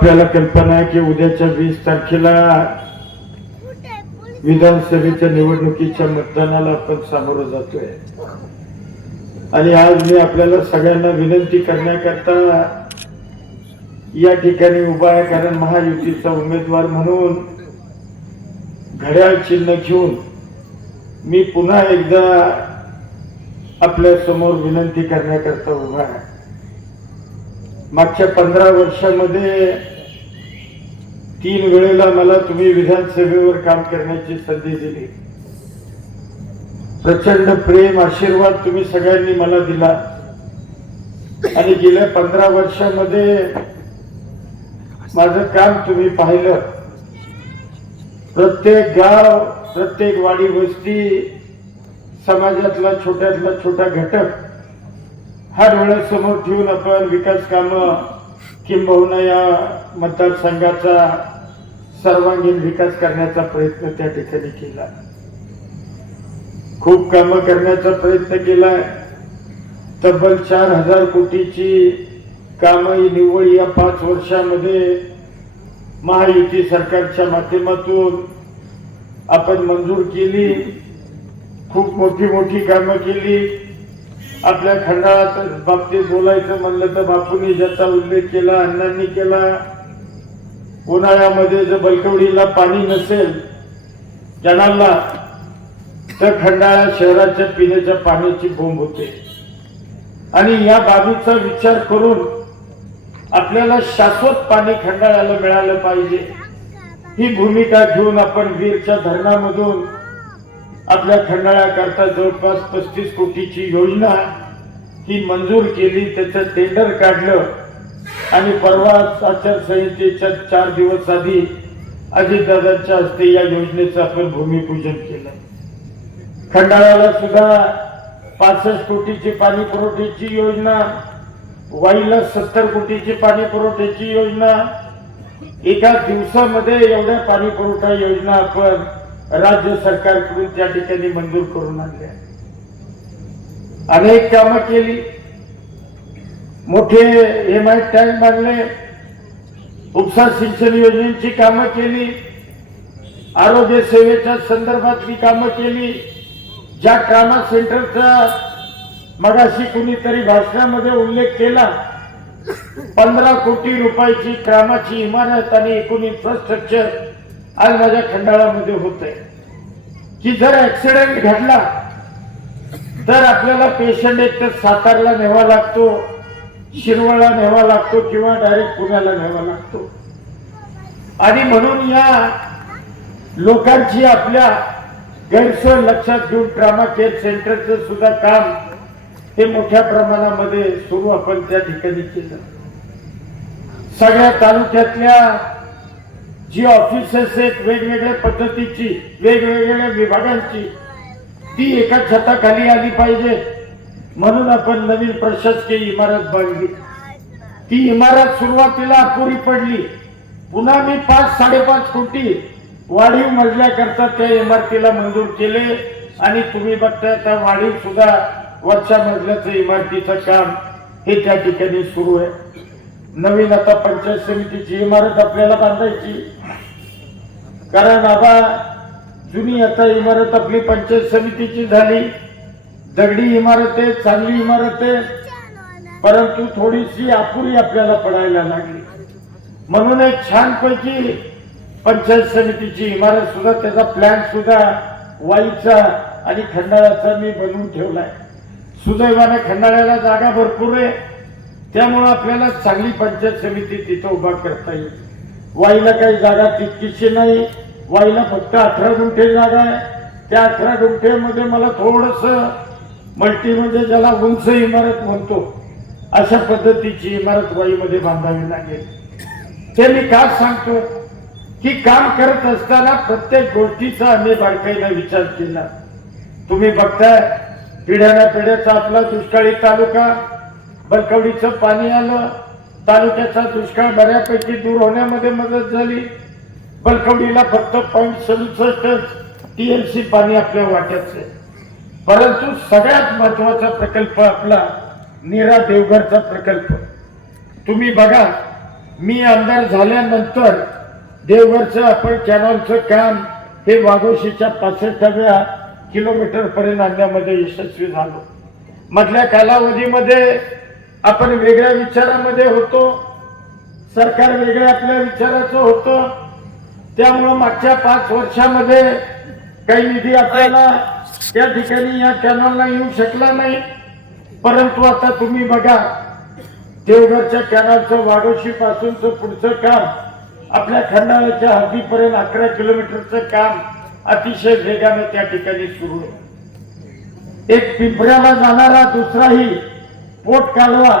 आपल्याला कल्पना आहे की उद्याच्या वीस तारखेला विधानसभेच्या निवडणुकीच्या मतदानाला आपण सामोरं जातोय. आणि आज मी आपल्याला सगळ्यांना विनंती करण्याकरता या ठिकाणी उभा आहे कारण महायुतीचा उमेदवार म्हणून घड्याळ चिन्ह घेऊन मी पुन्हा एकदा आपल्यासमोर विनंती करण्याकरता उभा आहे. मागच्या पंधरा वर्षामध्ये तीन वेळेला मला तुम्ही विधानसभेवर काम करण्याची संधी दिली. प्रचंड प्रेम आशीर्वाद तुम्ही सगळ्यांनी मला दिला. आणि गेल्या पंधरा वर्षामध्ये माझं काम तुम्ही पाहिलं. प्रत्येक गाव प्रत्येक वाडी वस्ती समाजातला छोट्यातला छोटा घटक हा डोळ्यासमोर ठेवून आपण विकास कामं किंबहुना या मतदारसंघाचा सर्वांगीण विकास करण्याचा प्रयत्न त्या ठिकाणी केला. खूप कामं करण्याचा प्रयत्न केला. तब्बल चार हजार कोटीची कामं ही निव्वळ या पाच वर्षामध्ये महायुती सरकारच्या माध्यमातून आपण मंजूर केली. खूप मोठी मोठी कामं केली. आपल्या खंडाळात बाबतीत बोलायचं म्हणलं तर बापूंनी ज्याचा उल्लेख केला अण्णांनी केला. उन्हाळ्यामध्ये जर बलकवडीला पाणी नसेल कॅनलला तर खंडाळा शहराच्या पिण्याच्या पाण्याची बोंब होते. आणि या बाबीचा विचार करून आपल्याला शाश्वत पाणी खंडाळ्याला मिळालं पाहिजे. ही भूमिका घेऊन आपण वीरच्या धरणामधून आपल्या खंडाळ्याकरता जवळपास पस्तीस कोटीची योजना ही मंजूर केली त्याचं टेंडर काढलं आणि परवा आचारसंहितेच्या चार दिवस आधी अजितदादांच्या हस्ते या योजनेचं आपण भूमिपूजन केलं. खंडाळ्याला सुद्धा पासष्ट कोटीची पाणी पुरवठ्याची योजना वाईला सत्तर कोटीची पाणी पुरवठ्याची योजना एका दिवसामध्ये एवढ्या पाणी पुरवठा योजना आपण राज्य सरकारकडून त्या ठिकाणी मंजूर करून आणले. अनेक कामं केली. मोठे एम आय टँक बांधले उपसा सिंचन योजनेची कामं केली. आरोग्य सेवेच्या संदर्भातली कामं केली. ज्या ट्रामा सेंटरचा मगाशी कुणीतरी भाषणामध्ये उल्लेख केला पंधरा कोटी रुपयाची कामाची इमारत आणि एकूण इन्फ्रास्ट्रक्चर आज माझ्या खंडाळामध्ये होत आहे की जर ऍक्सिडेंट घडला तर आपल्याला पेशंट एक तर सातारला न्यावा लागतो शिरवळला न्यावा लागतो किंवा डायरेक्ट पुण्याला न्यावा लागतो. आणि म्हणून या लोकांची आपल्या गैरसोय लक्षात घेऊन ट्रामा केअर सेंटरचं सुद्धा काम हे मोठ्या प्रमाणामध्ये सुरू आपण त्या ठिकाणी केलं सगळ्या तालुक्यातल्या जी ऑफिसेस आहेत वेगवेगळ्या पद्धतीची वेगवेगळ्या विभागांची ती एका छताखाली आली पाहिजे. म्हणून आपण नवीन प्रशासकीय इमारत बांधली. ती इमारत सुरुवातीला अपुरी पडली. पुन्हा मी पाच साडेपाच कोटी वाढीव मजल्याकरता त्या इमारतीला मंजूर केले. आणि तुम्ही बघताय त्या वाढीव सुद्धा वरच्या मजल्याचं इमारतीचं काम हे त्या ठिकाणी सुरू आहे. नवीन आता पंचायत समितीची इमारत आपल्याला बांधायची. कारण आबा जुनी आता इमारत आपली पंचायत समितीची झाली. दगडी इमारत आहे चांगली इमारत आहे. परंतु थोडीशी अपुरी आपल्याला पडायला लागली. म्हणून एक छानपैकी पंचायत समितीची इमारत सुद्धा त्याचा प्लॅन सुद्धा वाईचा आणि खंडाळ्याचा मी बनवून ठेवलाय. सुदैवाने खंडाळ्याला जागा भरपूर आहे. त्यामुळं आपल्याला चांगली पंचायत समिती तिथं उभा करता येईल. वाईला काही जागा तितकीशी नाही. वाईला फक्त अठरा गुंठे जागा आहे. त्या अठरा गुंठेमध्ये मला थोडस मल्टी म्हणजे ज्याला उंच इमारत म्हणतो अशा पद्धतीची इमारत वाईमध्ये बांधावी लागेल. ते मी का सांगतो? की काम करत असताना प्रत्येक गोष्टीचा आम्ही बारकाईला विचार केला. तुम्ही बघताय पिढ्याना पिढ्याचा आपला दुष्काळी तालुका बलकवडीचं पाणी आलं. तालुक्याचा दुष्काळ बऱ्यापैकी दूर होण्यामध्ये मदत झाली. बलकवडीला फक्त पॉईंट सदुसष्ट टीएमसी पाणी आपल्या वाट्याचे आहे. परंतु सगळ्यात महत्त्वाचा प्रकल्प आपला नीरा देवघरचा प्रकल्प. तुम्ही बघा मी आमदार झाल्यानंतर देवघरचं आपण कॅनॉलचं काम हे वाघोशीच्या पासष्टाव्या किलोमीटरपर्यंत आणण्यामध्ये यशस्वी झालो. मधल्या कालावधीमध्ये आपण वेगळ्या विचारामध्ये होतो. सरकार वेगळ्या आपल्या विचाराचं होतं. त्यामुळं मागच्या पाच वर्षामध्ये काही निधी आपल्याला त्या ठिकाणी या कॅनॉलला येऊ शकला नाही. परंतु आता तुम्ही बघा देवघरच्या कॅनॉलचं वाडोशी पासूनच पुढचं काम आपल्या खंडाळ्याच्या हद्दीपर्यंत अकरा किलोमीटरचं काम अतिशय वेगाने त्या ठिकाणी सुरू आहे. एक पिंपऱ्याला जाणारा दुसराही पोट कालवा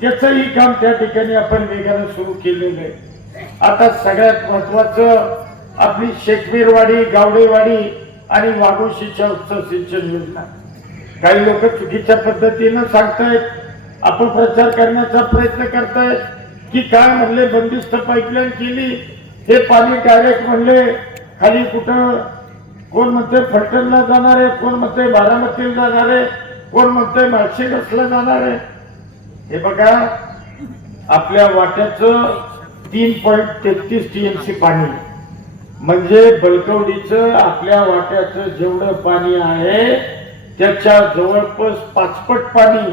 त्याचंही काम त्या ठिकाणी आपण वेगानं सुरू केलेलं आहे. आता सगळ्यात महत्वाचं आपली शेखमीरवाडी गावडेवाडी आणि वाघोशीच्या उत्सव सिंचन योजना. काही लोक चुकीच्या पद्धतीनं सांगतायत अपप्रचार करण्याचा प्रयत्न करतायत की काय म्हणले बंदिस्त पाईपलाईन केली हे पाणी डायरेक्ट म्हणले खाली कुठं कोण म्हणते फलटणला जाणार आहे कोण म्हणते बारामतीला जाणार आहे कोण म्हणते कसलं जाणार आहे? हे बघा आपल्या वाट्याचं तीन पॉईंट तेहतीस टीएमसी पाणी. म्हणजे बलकवडीचं आपल्या वाट्याचं जेवढं पाणी आहे त्याच्या जवळपास पाचपट पाणी.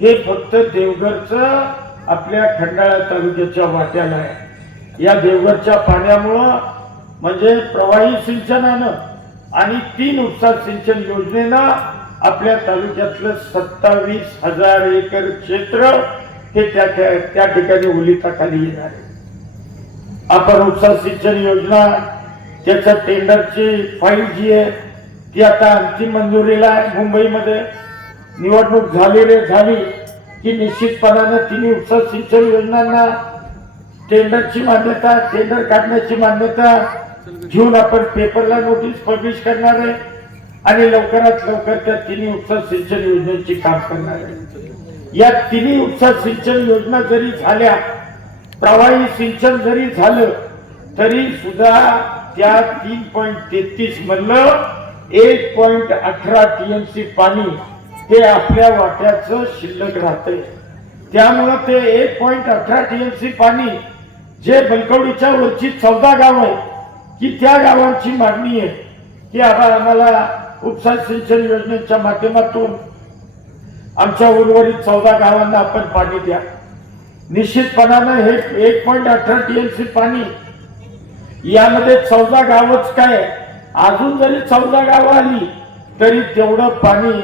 हे फक्त देवघरचं आपल्या खंडाळा तालुक्याच्या वाट्याला आहे. या देवघरच्या पाण्यामुळं म्हणजे प्रवाही सिंचनानं आणि तीन उपसा सिंचन योजनेनं आपल्या तालुक्यातलं सत्तावीस हजार एकर क्षेत्र हे त्या त्या ठिकाणी ओलिताखाली येणार आहे. आपण उत्साह सिंचन योजना त्याच्या टेंडरची फाईल जी आहे ती आता अंतिम मंजुरीला आहे मुंबईमध्ये. निवडणूक झाली रे झाली की निश्चितपणानं तिन्ही उपसा सिंचन योजनांना टेंडरची मान्यता टेंडर काढण्याची मान्यता घेऊन आपण पेपरला नोटीस पब्लिश करणार आहे. आणि लवकरात लवकर त्या तिन्ही उपसा सिंचन योजनेची काम करणार आहे. या तिन्ही उपसा सिंचन योजना जरी झाल्या प्रवाही सिंचन जरी झालं तरी सुद्धा त्या तीन पॉईंट तेहतीस मधलं एक पॉईंट अठरा टीएमसी पाणी हे आपल्या वाट्याचं शिल्लक राहतंय. त्यामुळं ते एक पॉईंट अठरा टीएमसी पाणी जे बलकवडीच्या वरची चौदा गाव आहे की त्या गावांची मागणी आहे की आता आम्हाला उपसा सिंचन योजनेच्या माध्यमातून आमच्या उर्वरित चौदा गावांना आपण पाणी द्या. निश्चितपणानं हे एक पॉईंट अठरा टीएमसी पाणी यामध्ये चौदा गावच काय? अजून जरी चौदा गावं आली तरी तेवढं पाणी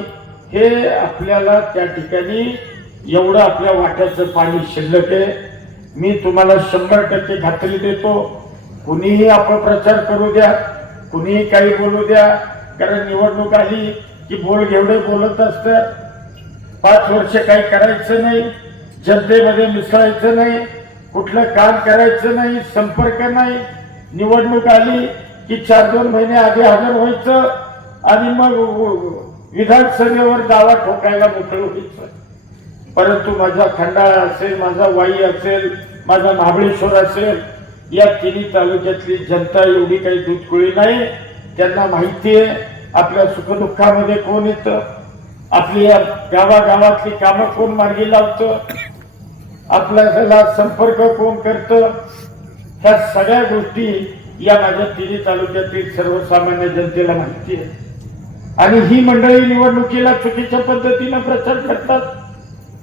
हे आपल्याला त्या ठिकाणी एवढं आपल्या वाट्याचं पाणी शिल्लक आहे. मी तुम्हाला शंभर टक्के खात्री देतो कुणीही अपप्रचार करू द्या कुणीही काही बोलू द्या कारण निवडणूक आली की बोल घेवडे बोलत असतात पाच वर्ष काही करायचं नाही. जनतेमध्ये मिसळायचं नाही. कुठलं काम करायचं नाही. संपर्क नाही. निवडणूक आली की चार दोन महिने आधी हजर व्हायचं आणि मग विधानसभेवर दावा ठोकायला मोठं व्हायचं. परंतु माझा खंडाळा असेल माझा वाई असेल माझा महाबळेश्वर असेल या तिन्ही तालुक्यातली जनता एवढी काही दुधकुळी नाही. त्यांना माहिती आहे आपल्या सुखदुःखामध्ये कोण येतं? आपली या गावागावातली कामं कोण मार्गी लावतं? आपल्याला संपर्क कोण करतं? ह्या सगळ्या गोष्टी या माझ्या तिन्ही तालुक्यातील सर्वसामान्य जनतेला माहिती आहे. आणि ही मंडळी निवडणुकीला चुकीच्या पद्धतीनं प्रचार करतात.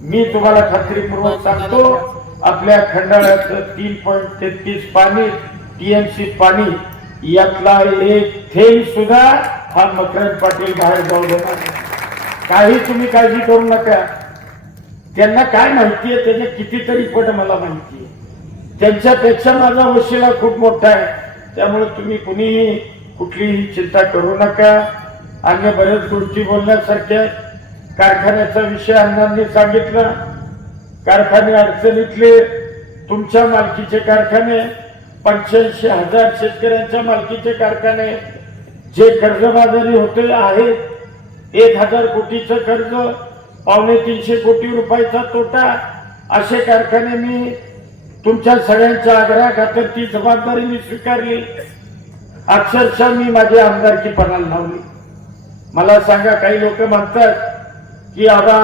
मी तुम्हाला खात्रीपूर्वक सांगतो आपल्या खंडाळ्याचं तीन पॉईंट तेहतीस पाणी टीएमसी पाणी यातला एक थेंब सुद्धा हा मकरंद पाटील बाहेर जाऊ देणार काही तुम्ही काळजी करू नका. त्यांना काय माहिती आहे? त्याच्या कितीतरी पट मला माहिती आहे. त्यांच्यापेक्षा माझा वशिला खूप मोठा आहे. त्यामुळे तुम्ही कुणीही कुठलीही चिंता करू नका. अन्य बऱ्याच गोष्टी बोलण्यासारख्या कारखान्याचा विषय अण्णांनी सांगितलं. कारखाने अडचणीतले तुमच्या मालकीचे कारखाने पंच्याऐंशी हजार शेतकऱ्यांच्या मालकीचे कारखाने जे कर्जबाजारी होते आहेत एक हजार कोटीचं कर्ज पावणे तीनशे कोटी रुपयाचा तोटा असे कारखाने मी तुमच्या सगळ्यांच्या आग्रहाखातर ती जबाबदारी मी स्वीकारली. अक्षरशः मी माझी आमदारकी पणाला लावली. मला सांगा काही लोक म्हणतात की आबा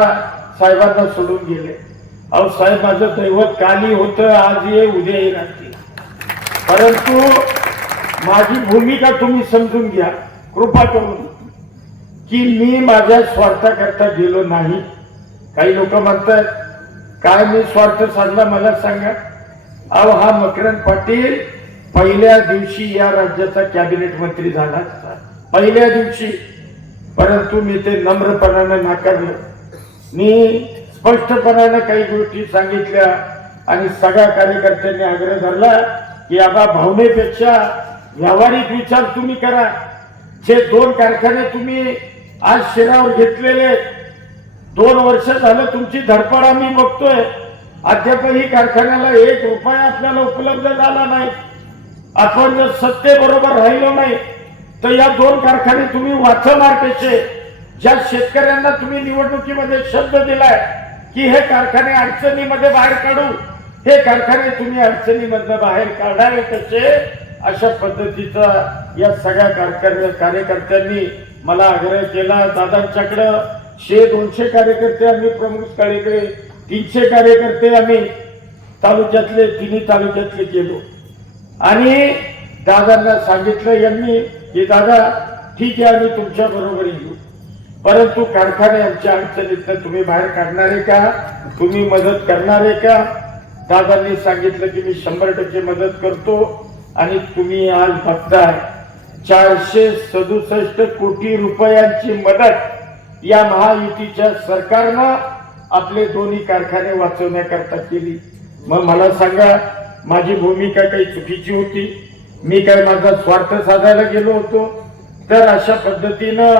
साहेबांना सोडून गेले. अहो साहेब माझं दैवत काली होतं आज ये उद्या येणार राहते परंतु माझी भूमिका तुम्ही समजून घ्या कृपा करून. की मी माझ्या स्वार्थाकरता गेलो नाही. काही लोक म्हणतात काय मी स्वार्थ साधला मला सांगा. अहो हा मकरंद पाटील पहिल्या दिवशी या राज्याचा कॅबिनेट मंत्री झाला असता पहिल्या दिवशी. परंतु मी ते नम्रपणानं नाकारलं. मी स्पष्टपणानं काही गोष्टी सांगितल्या आणि सगळ्या कार्यकर्त्यांनी आग्रह धरला. की आता भावनेपेक्षा व्यावहारिक विचार तुम्ही करा. जे दोन कारखाने तुम्ही आज शिरावर घेतलेले दोन वर्ष झालं तुमची धडपड आम्ही बघतोय. अद्यापही कारखान्याला एक रुपया आपल्याला उपलब्ध झाला नाही. आपण जर सत्तेबरोबर राहिलो नाही तर या दोन कारखाने तुम्ही वाचवणार कसे ज्या शेतकऱ्यांना तुम्ही निवडणुकीमध्ये शब्द दिलाय की हे कारखाने अडचणीमध्ये बाहेर काढू. हे कारखाने तुम्ही अडचणीमधनं बाहेर काढावे कसे अशा पद्धतीचा या सगळ्या कारखान्या कार्यकर्त्यांनी मला आग्रह केला. दादांच्याकडं शे दोनशे कार्यकर्ते आम्ही प्रमुख कार्यकर्ते तीनशे कार्यकर्ते आम्ही तालुक्यातले तिन्ही तालुक्यातले गेलो. आणि दादांना सांगितलं यांनी की दादा ठीक आहे आम्ही तुमच्या बरोबर येऊ. परंतु कारखाने आमच्या अडचणीतनं तुम्ही बाहेर काढणारे का? तुम्ही मदत करणारे का? दादांनी सांगितलं की मी शंभर टक्के मदत करतो आणि तुम्ही आज बघताय चारशे सदुसष्ट कोटी रुपयांची मदत या महायुतीच्या सरकारनं आपले दोन्ही कारखाने वाचवण्याकरता केली. मग मला सांगा माझी भूमिका काही चुकीची होती? मी काय माझा स्वार्थ साधायला गेलो होतो? तर अशा पद्धतीनं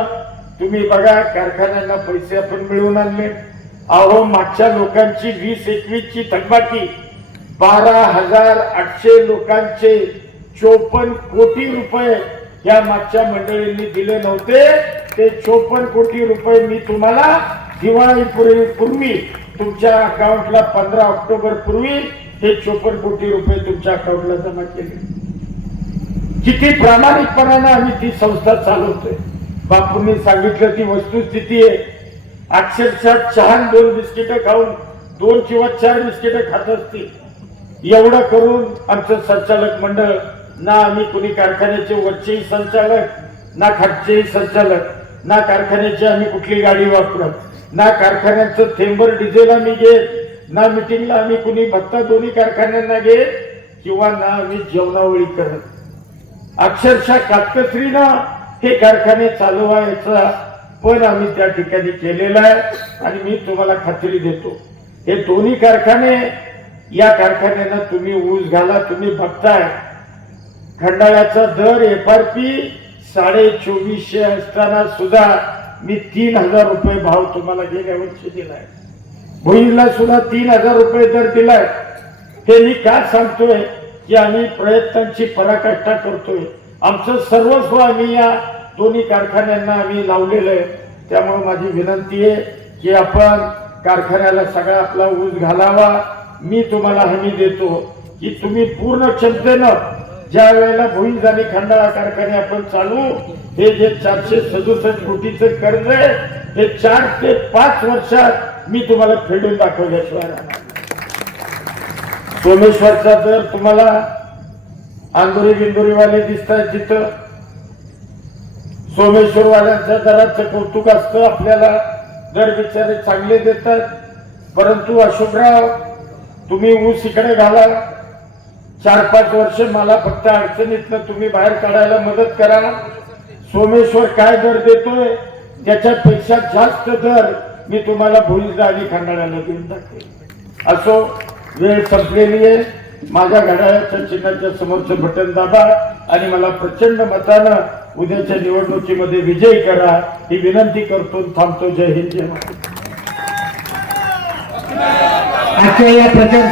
तुम्ही बघा कारखान्यांना पैसे आपण मिळवून आणले. अहो मागच्या लोकांची वीस एकवीस ची थकबाकी. बारा हजार आठशे लोकांचे चोपन्न कोटी रुपये या मागच्या मंडळींनी दिले नव्हते. ते चोपन्न कोटी रुपये मी तुम्हाला दिवाळीपूर्वी पूर्वी तुमच्या अकाउंटला पंधरा ऑक्टोबर पूर्वी हे चोपन्न कोटी रुपये तुमच्या अकाउंटला जमा केले. किती प्रामाणिकपणानं आम्ही ती संस्था चालवतोय. बापूंनी सांगितलं ती वस्तुस्थिती आहे. अक्षरशः चहान दोन बिस्किट खाऊन दोन किंवा चार बिस्किट खात असतील. एवढं करून आमचं संचालक मंडळ ना आम्ही कुणी कारखान्याचे वरचेही संचालक ना खाटचेही संचालक ना कारखान्याची आम्ही कुठली गाडी वापरत ना कारखान्याचं थेंबर डिझेल आम्ही घेत ना मिटिंगला आम्ही कुणी भत्ता दोन्ही कारखान्यांना घेत किंवा ना आम्ही जेवणावळी करत. अक्षरशः काटकसरीनं हे कारखाने चालवायचा पण आम्ही त्या ठिकाणी केलेला आहे आणि मी तुम्हाला खात्री देतो. हे दोन्ही कारखाने या कारखान्यांना तुम्ही ऊस घाला तुम्ही बघताय. खंडाळ्याचा दर एफ आर पी साडे चोवीसशे असताना सुद्धा मी तीन हजार रुपये भाव तुम्हाला गेल्या वर्षी दिलाय. भुईला सुद्धा तीन हजार रुपये दर दिलाय. हे मी का सांगतोय? की आम्ही प्रयत्नांची पराकाष्ठा करतोय. आमचं सर्वस्व आम्ही या दोन्ही कारखान्यांना आम्ही लावलेलं आहे. त्यामुळे माझी विनंती आहे की आपण कारखान्याला सगळा आपला ऊस घालावा. मी तुम्हाला हमी देतो की तुम्ही पूर्ण क्षमतेनं ज्या वेळेला भुईज आणि खंडाळा कारखाने आपण चालू हे जे चारशे सदुसष्ट कोटीचं कर्ज आहे हे चार ते पाच वर्षात मी तुम्हाला फेडून दाखवल्याशिवाय सोमेश्वरचा जर तुम्हाला आंदोरी बिंदोरीवाले दिसत आहेत तिथं सोमेश्वरवाल्यांच्या दराचं कौतुक असतं आपल्याला दर बिचारे चांगले देतात. परंतु अशोकराव तुम्ही ऊस इकडे घाला. चार पाच वर्ष मला फक्त अडचणीतनं तुम्ही बाहेर काढायला मदत करा. सोमेश्वर काय दर देतोय? त्याच्यापेक्षा जास्त दर मी तुम्हाला भुईज आणि खंडाळ्याला देऊन टाकेल असो वेळ संपलेली आहे. माझ्या घड्याळाच्या चिन्हाच्या समोरचं बटन दाबा आणि मला प्रचंड मतानं उद्याच्या निवडणुकीमध्ये विजय करा ही विनंती करतो थांबतो. जय हिंद जय आजच्या या प्रचार